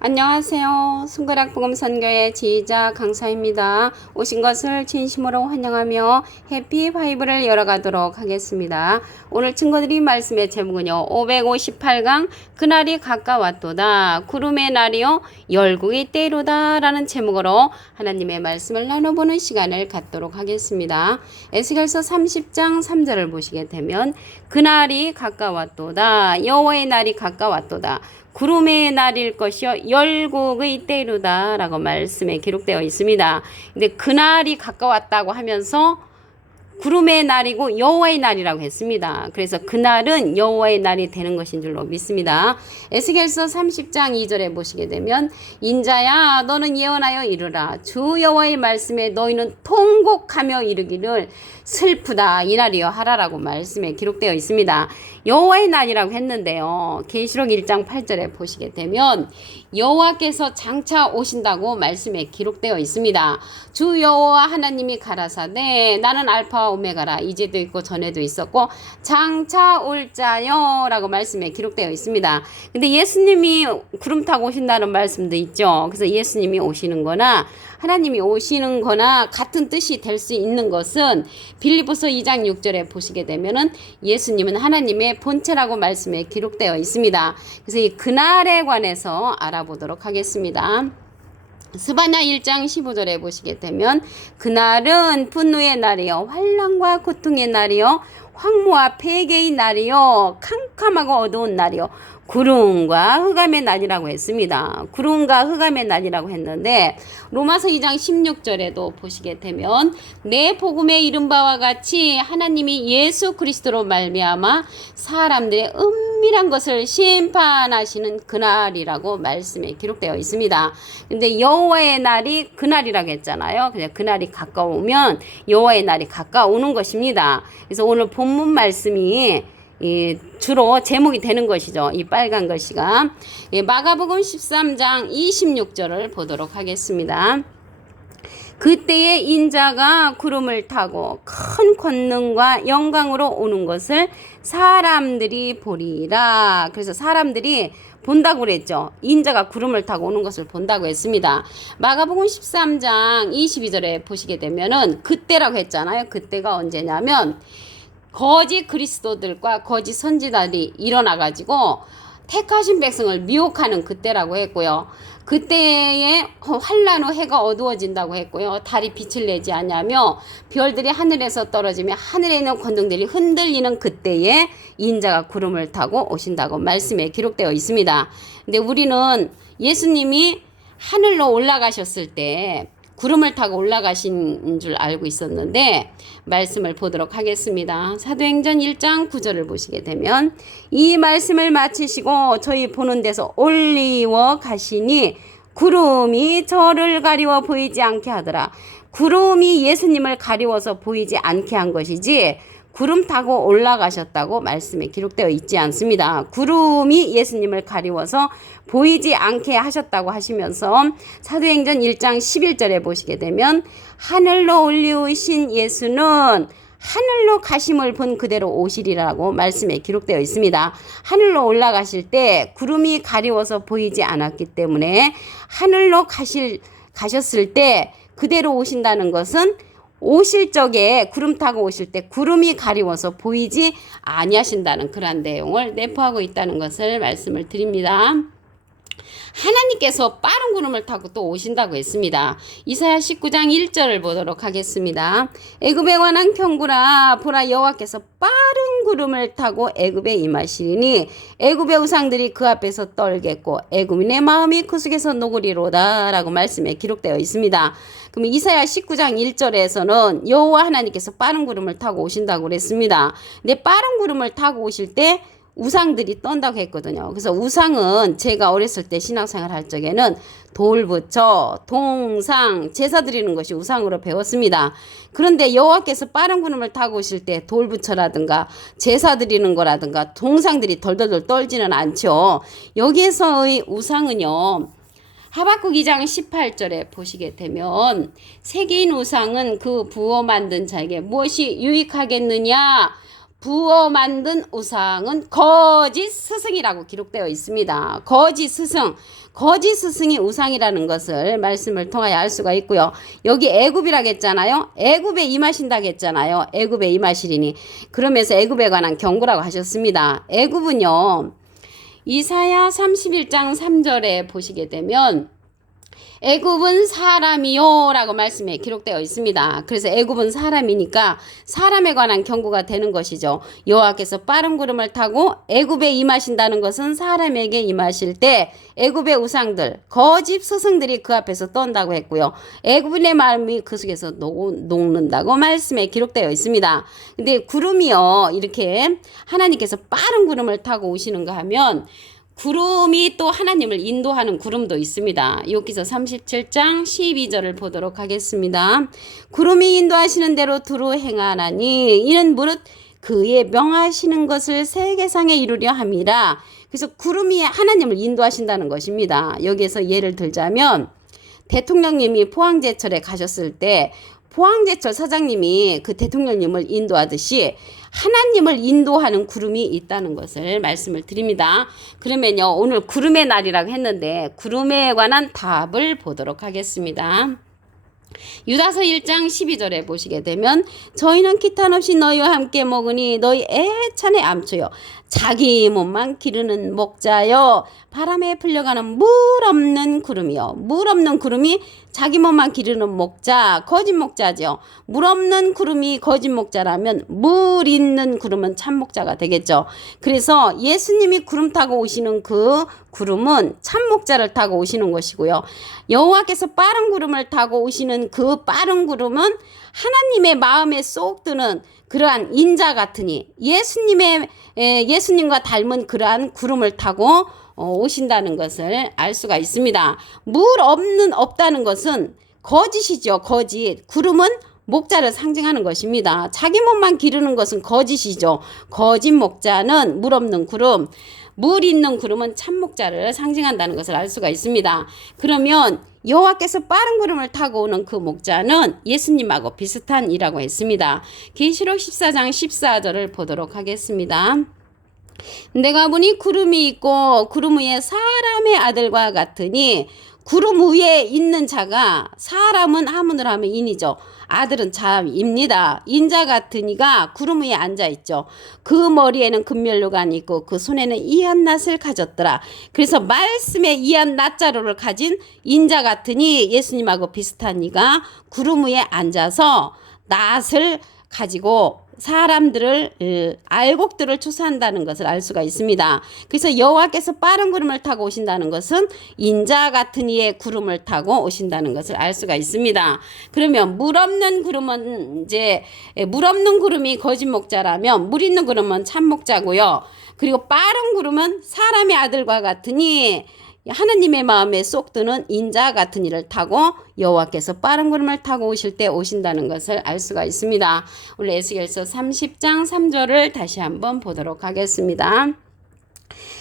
안녕하세요. 손가락 복음 선교의 지휘자 강사입니다. 오신 것을 진심으로 환영하며 해피 바이블을 열어가도록 하겠습니다. 오늘 친구들이 말씀의 제목은요. 558강 그날이 가까웠도다. 구름의 날이요 열국이 때이로다 라는 제목으로 하나님의 말씀을 나눠보는 시간을 갖도록 하겠습니다. 에스겔서 30장 3절을 보시게 되면 그날이 가까웠도다. 여호와의 날이 가까웠도다. 구름의 날일 것이요 열국의 때이로다 라고 말씀에 기록되어 있습니다. 근데 그날이 가까웠다고 하면서 구름의 날이고 여호와의 날이라고 했습니다. 그래서 그날은 여호와의 날이 되는 것인 줄로 믿습니다. 에스겔서 30장 2절에 보시게 되면 인자야 너는 예언하여 이르라 주 여호와의 말씀에 너희는 통곡하며 이르기를 슬프다 이 날이여 하라라고 말씀에 기록되어 있습니다. 여호와의 날이라고 했는데요. 계시록 1장 8절에 보시게 되면 여호와께서 장차 오신다고 말씀에 기록되어 있습니다. 주 여호와 하나님이 가라사대 나는 알파와 오메가라 이제도 있고 전에도 있었고 장차 올 자여 라고 말씀에 기록되어 있습니다. 근데 예수님이 구름 타고 오신다는 말씀도 있죠. 그래서 예수님이 오시는 거나 하나님이 오시는 거나 같은 뜻이 될 수 있는 것은 빌립보서 2장 6절에 보시게 되면은 예수님은 하나님의 본체라고 말씀에 기록되어 있습니다. 그래서 이 그날에 관해서 알아보도록 하겠습니다. 스바냐 1장 15절에 보시게 되면 그날은 분노의 날이요 환난과 고통의 날이요 황무와 폐괴의 날이요 캄캄하고 어두운 날이요 구름과 흑암의 날이라고 했습니다. 구름과 흑암의 날이라고 했는데 로마서 2장 16절에도 보시게 되면 내 복음에 이른 바와 같이 하나님이 예수 그리스도로 말미암아 사람들의 은밀한 것을 심판하시는 그날이라고 말씀에 기록되어 있습니다. 근데 여호와의 날이 그날이라고 했잖아요. 그냥 그날이 가까우면 여호와의 날이 가까우는 것입니다. 그래서 오늘 본문 말씀이 주로 제목이 되는 것이죠. 이 빨간 글씨가 마가복음 13장 26절을 보도록 하겠습니다. 그때에 인자가 구름을 타고 큰 권능과 영광으로 오는 것을 사람들이 보리라. 그래서 사람들이 본다고 그랬죠. 인자가 구름을 타고 오는 것을 본다고 했습니다. 마가복음 13장 22절에 보시게 되면은 그때라고 했잖아요. 그때가 언제냐면 거짓 그리스도들과 거짓 선지자들이 일어나가지고 택하신 백성을 미혹하는 그때라고 했고요. 그때에 환난 후 해가 어두워진다고 했고요. 달이 빛을 내지 않냐며 별들이 하늘에서 떨어지며 하늘에 있는 권능들이 흔들리는 그때에 인자가 구름을 타고 오신다고 말씀에 기록되어 있습니다. 근데 우리는 예수님이 하늘로 올라가셨을 때 구름을 타고 올라가신 줄 알고 있었는데 말씀을 보도록 하겠습니다. 사도행전 1장 9절을 보시게 되면 이 말씀을 마치시고 저희 보는 데서 올리워 가시니 구름이 저를 가리워 보이지 않게 하더라. 구름이 예수님을 가리워서 보이지 않게 한 것이지 구름 타고 올라가셨다고 말씀에 기록되어 있지 않습니다. 구름이 예수님을 가리워서 보이지 않게 하셨다고 하시면서 사도행전 1장 11절에 보시게 되면 하늘로 올리우신 예수는 하늘로 가심을 본 그대로 오시리라고 말씀에 기록되어 있습니다. 하늘로 올라가실 때 구름이 가리워서 보이지 않았기 때문에 하늘로 가셨을 때 그대로 오신다는 것은 오실 적에 구름 타고 오실 때 구름이 가리워서 보이지 아니하신다는 그런 내용을 내포하고 있다는 것을 말씀을 드립니다. 하나님께서 빠른 구름을 타고 또 오신다고 했습니다. 이사야 19장 1절을 보도록 하겠습니다. 애굽에 관한 경고라 보라 여호와께서 빠른 구름을 타고 애굽에 임하시리니 애굽의 우상들이 그 앞에서 떨겠고 애굽인의 마음이 그 속에서 녹으리로다 라고 말씀에 기록되어 있습니다. 그럼 이사야 19장 1절에서는 여호와 하나님께서 빠른 구름을 타고 오신다고 그랬습니다. 근데 빠른 구름을 타고 오실 때 우상들이 떤다고 했거든요. 그래서 우상은 제가 어렸을 때 신앙생활 할 적에는 돌부처, 동상, 제사 드리는 것이 우상으로 배웠습니다. 그런데 여호와께서 빠른 구름을 타고 오실 때 돌부처라든가 제사 드리는 거라든가 동상들이 덜덜덜 떨지는 않죠. 여기에서의 우상은요. 하박국 2장 18절에 보시게 되면 세계인 우상은 그 부어 만든 자에게 무엇이 유익하겠느냐 부어 만든 우상은 거짓 스승이라고 기록되어 있습니다. 거짓 스승, 거짓 스승이 우상이라는 것을 말씀을 통하여 알 수가 있고요. 여기 애굽이라고 했잖아요. 애굽에 임하신다고 했잖아요. 애굽에 임하시리니. 그러면서 애굽에 관한 경고라고 하셨습니다. 애굽은요, 이사야 31장 3절에 보시게 되면 애굽은 사람이요 라고 말씀에 기록되어 있습니다. 그래서 애굽은 사람이니까 사람에 관한 경고가 되는 것이죠. 여호와께서 빠른 구름을 타고 애굽에 임하신다는 것은 사람에게 임하실 때 애굽의 우상들, 거짓 스승들이 그 앞에서 떤다고 했고요. 애굽인의 마음이 그 속에서 녹는다고 말씀에 기록되어 있습니다. 근데 구름이요, 이렇게 하나님께서 빠른 구름을 타고 오시는가 하면 구름이 또 하나님을 인도하는 구름도 있습니다. 욥기서 37장 12절을 보도록 하겠습니다. 구름이 인도하시는 대로 두루 행하나니 이는 무릇 그의 명하시는 것을 세계상에 이루려 함이라. 그래서 구름이 하나님을 인도하신다는 것입니다. 여기에서 예를 들자면 대통령님이 포항제철에 가셨을 때 포항제철 사장님이 그 대통령님을 인도하듯이 하나님을 인도하는 구름이 있다는 것을 말씀을 드립니다. 그러면요, 오늘 구름의 날이라고 했는데 구름에 관한 답을 보도록 하겠습니다. 유다서 1장 12절에 보시게 되면 저희는 기탄 없이 너희와 함께 먹으니 너희 애찬의 암초요 자기 몸만 기르는 목자요 바람에 풀려가는 물 없는 구름이요. 물 없는 구름이 자기 몸만 기르는 목자, 거짓 목자죠. 물 없는 구름이 거짓 목자라면 물 있는 구름은 참 목자가 되겠죠. 그래서 예수님이 구름 타고 오시는 그 구름은 참 목자를 타고 오시는 것이고요. 여호와께서 빠른 구름을 타고 오시는 그 빠른 구름은 하나님의 마음에 쏙 드는 그러한 인자 같으니 예수님과 닮은 그러한 구름을 타고 오신다는 것을 알 수가 있습니다. 물 없다는 것은 거짓이죠. 거짓. 구름은 목자를 상징하는 것입니다. 자기 몸만 기르는 것은 거짓이죠. 거짓 목자는 물 없는 구름, 물 있는 구름은 참 목자를 상징한다는 것을 알 수가 있습니다. 그러면 여호와께서 빠른 구름을 타고 오는 그 목자는 예수님하고 비슷한 이라고 했습니다. 계시록 14장 14절을 보도록 하겠습니다. 내가 보니 구름이 있고 구름 위에 사람의 아들과 같으니 구름 위에 있는 자가 사람은 하문을 하면 인이죠. 아들은 자입니다. 인자 같은 이가 구름 위에 앉아있죠. 그 머리에는 금면류관이 있고 그 손에는 이한 낫을 가졌더라. 그래서 말씀에 이한 낫자루를 가진 인자 같은 이 예수님하고 비슷한 이가 구름 위에 앉아서 낫을 가지고 사람들을 알곡들을 추수한다는 것을 알 수가 있습니다. 그래서 여호와께서 빠른 구름을 타고 오신다는 것은 인자 같은 이의 구름을 타고 오신다는 것을 알 수가 있습니다. 그러면 물 없는 구름은 물 없는 구름이 거짓 목자라면 물 있는 구름은 참 목자고요. 그리고 빠른 구름은 사람의 아들과 같으니 하나님의 마음에 쏙 드는 인자 같은 이를 타고 여호와께서 빠른 구름을 타고 오실 때 오신다는 것을 알 수가 있습니다. 우리 에스겔서 30장 3절을 다시 한번 보도록 하겠습니다.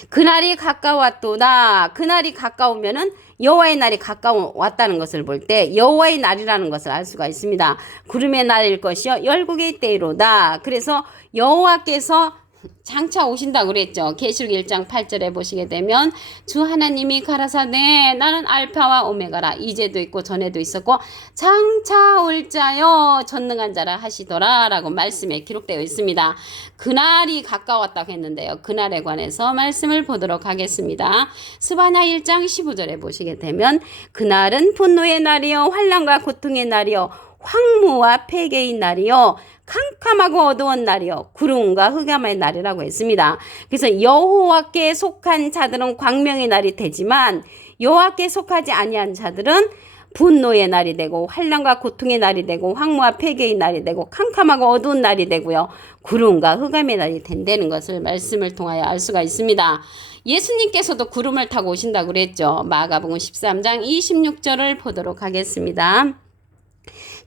그날이 가까웠도다. 그날이 가까우면은 여호와의 날이 가까웠다는 것을 볼 때 여호와의 날이라는 것을 알 수가 있습니다. 구름의 날일 것이요 열국의 때이로다. 그래서 여호와께서 장차 오신다고 그랬죠. 계시록 1장 8절에 보시게 되면 주 하나님이 가라사대 나는 알파와 오메가라. 이제도 있고 전에도 있었고 장차 올 자여 전능한 자라 하시더라 라고 말씀에 기록되어 있습니다. 그날이 가까웠다고 했는데요. 그날에 관해서 말씀을 보도록 하겠습니다. 스바냐 1장 15절에 보시게 되면 그날은 분노의 날이요 환난과 고통의 날이요 황무와 폐괴의 날이요 캄캄하고 어두운 날이요 구름과 흑암의 날이라고 했습니다. 그래서 여호와께 속한 자들은 광명의 날이 되지만 여호와께 속하지 아니한 자들은 분노의 날이 되고 환난과 고통의 날이 되고 황무와 폐괴의 날이 되고 캄캄하고 어두운 날이 되고요 구름과 흑암의 날이 된다는 것을 말씀을 통하여 알 수가 있습니다. 예수님께서도 구름을 타고 오신다고 그랬죠. 마가복음 13장 26절을 보도록 하겠습니다.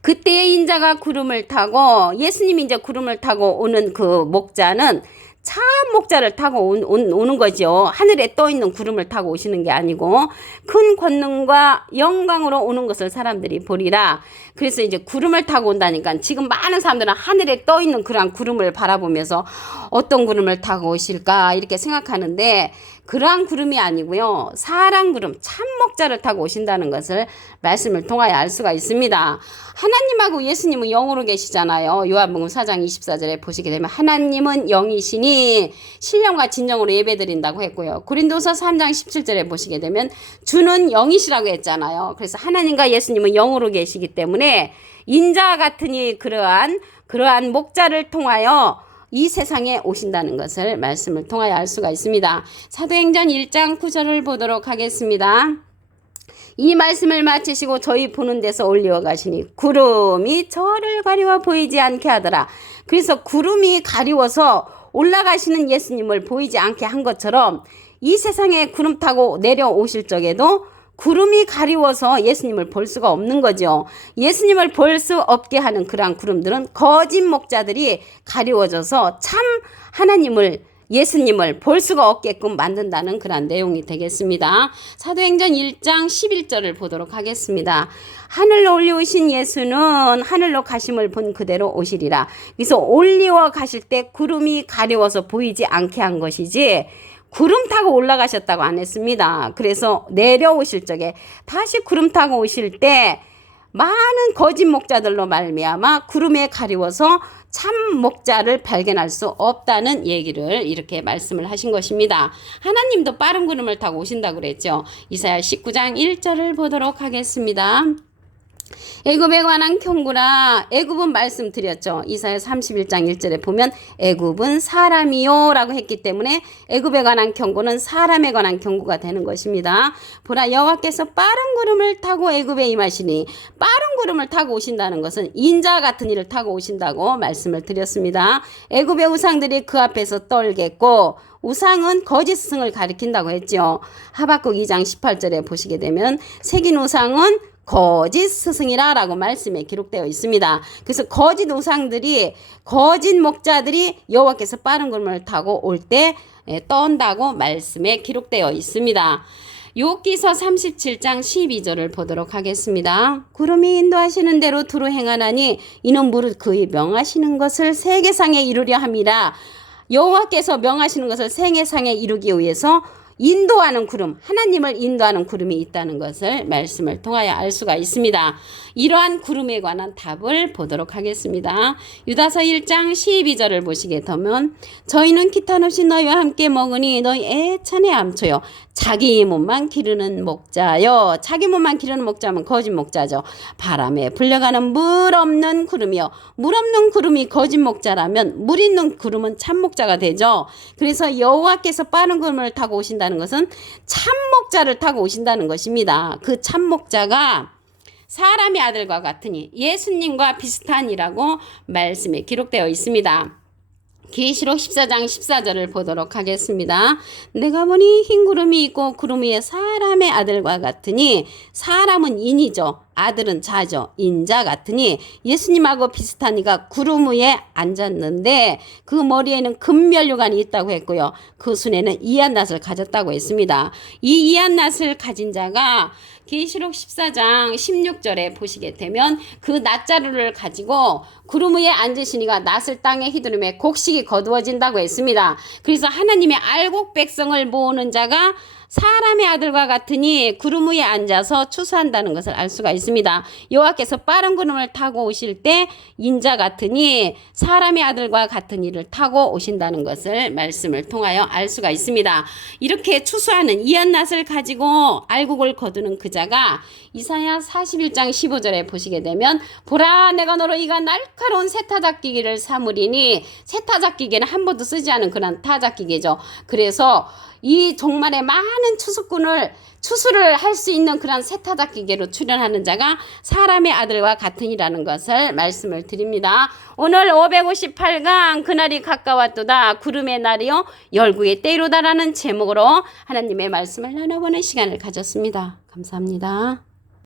그때의 인자가 구름을 타고 예수님이 이제 구름을 타고 오는 그 목자는 참 목자를 타고 오는 거죠. 하늘에 떠 있는 구름을 타고 오시는 게 아니고 큰 권능과 영광으로 오는 것을 사람들이 보리라. 그래서 이제 구름을 타고 온다니까 지금 많은 사람들은 하늘에 떠 있는 그러한 구름을 바라보면서 어떤 구름을 타고 오실까 이렇게 생각하는데 그러한 구름이 아니고요. 사람 구름, 참 목자를 타고 오신다는 것을 말씀을 통하여 알 수가 있습니다. 하나님하고 예수님은 영으로 계시잖아요. 요한복음 4장 24절에 보시게 되면 하나님은 영이시니 신령과 진정으로 예배드린다고 했고요. 고린도서 3장 17절에 보시게 되면 주는 영이시라고 했잖아요. 그래서 하나님과 예수님은 영으로 계시기 때문에 인자 같으니 그러한 목자를 통하여 이 세상에 오신다는 것을 말씀을 통하여 알 수가 있습니다. 사도행전 1장 9절을 보도록 하겠습니다. 이 말씀을 마치시고 저희 보는 데서 올리어 가시니 구름이 저를 가리워 보이지 않게 하더라. 그래서 구름이 가리워서 올라가시는 예수님을 보이지 않게 한 것처럼 이 세상에 구름 타고 내려오실 적에도 구름이 가리워서 예수님을 볼 수가 없는 거죠. 예수님을 볼 수 없게 하는 그러한 구름들은 거짓 목자들이 가리워져서 참 하나님을 예수님을 볼 수가 없게끔 만든다는 그런 내용이 되겠습니다. 사도행전 1장 11절을 보도록 하겠습니다. 하늘로 올리우신 예수는 하늘로 가심을 본 그대로 오시리라. 그래서 올리워 가실 때 구름이 가리워서 보이지 않게 한 것이지 구름 타고 올라가셨다고 안 했습니다. 그래서 내려오실 적에 다시 구름 타고 오실 때 많은 거짓 목자들로 말미암아 구름에 가리워서 참 목자를 발견할 수 없다는 얘기를 이렇게 말씀을 하신 것입니다. 하나님도 빠른 구름을 타고 오신다고 그랬죠. 이사야 19장 1절을 보도록 하겠습니다. 애굽에 관한 경고라. 애굽은 말씀드렸죠. 이사야 31장 1절에 보면 애굽은 사람이요 라고 했기 때문에 애굽에 관한 경고는 사람에 관한 경고가 되는 것입니다. 보라 여호와께서 빠른 구름을 타고 애굽에 임하시니 빠른 구름을 타고 오신다는 것은 인자 같은 이를 타고 오신다고 말씀을 드렸습니다. 애굽의 우상들이 그 앞에서 떨겠고 우상은 거짓 스승을 가리킨다고 했죠. 하박국 2장 18절에 보시게 되면 새긴 우상은 거짓 스승이라 라고 말씀에 기록되어 있습니다. 그래서 거짓 우상들이 거짓 목자들이 여호와께서 빠른 구름을 타고 올 때 떤다고 말씀에 기록되어 있습니다. 욥기서 37장 12절을 보도록 하겠습니다. 구름이 인도하시는 대로 두루 행하나니 이는 무릇 그의 명하시는 것을 세계상에 이루려 함이라. 여호와께서 명하시는 것을 세계상에 이루기 위해서 인도하는 구름, 하나님을 인도하는 구름이 있다는 것을 말씀을 통하여 알 수가 있습니다. 이러한 구름에 관한 답을 보도록 하겠습니다. 유다서 1장 12절을 보시게 되면 저희는 기탄 없이 너희와 함께 먹으니 너희 애찬의 암초요 자기 몸만 기르는 목자요. 자기 몸만 기르는 목자면 거짓 목자죠. 바람에 불려가는 물 없는 구름이요. 물 없는 구름이 거짓 목자라면 물 있는 구름은 참 목자가 되죠. 그래서 여호와께서 빠른 구름을 타고 오신다는 것은 참 목자를 타고 오신다는 것입니다. 그 참 목자가 사람의 아들과 같으니 예수님과 비슷한이라고 말씀에 기록되어 있습니다. 계시록 14장 14절을 보도록 하겠습니다. 내가 보니 흰 구름이 있고 구름 위에 사람의 아들과 같으니 사람은 인이죠. 아들은 자죠. 인자 같으니 예수님하고 비슷한 이가 구름 위에 앉았는데 그 머리에는 금면류관이 있다고 했고요. 그 손에는 이한낫을 가졌다고 했습니다. 이 이한낫을 가진 자가 계시록 14장 16절에 보시게 되면 그 낫자루를 가지고 구름 위에 앉으시니가 낫을 땅에 휘두르며 곡식이 거두어진다고 했습니다. 그래서 하나님의 알곡 백성을 모으는 자가 사람의 아들과 같으니 구름 위에 앉아서 추수한다는 것을 알 수가 있습니다. 여호와께서 빠른 구름을 타고 오실 때 인자 같으니 사람의 아들과 같은 이를 타고 오신다는 것을 말씀을 통하여 알 수가 있습니다. 이렇게 추수하는 이한낫을 가지고 알곡을 거두는 그 자가 이사야 41장 15절에 보시게 되면 보라 내가 너로 이가 날카로운 세타잡기기를 삼으리니 세타잡기기는 한 번도 쓰지 않은 그런 타잡기기죠. 그래서 이 종말에 많은 추수를 할 수 있는 그런 세타잡기계로 출현하는 자가 사람의 아들과 같으니라는 것을 말씀을 드립니다. 오늘 558강 그날이 가까웠도다 구름의 날이요 열국의 때이로다라는 제목으로 하나님의 말씀을 나눠보는 시간을 가졌습니다. 감사합니다.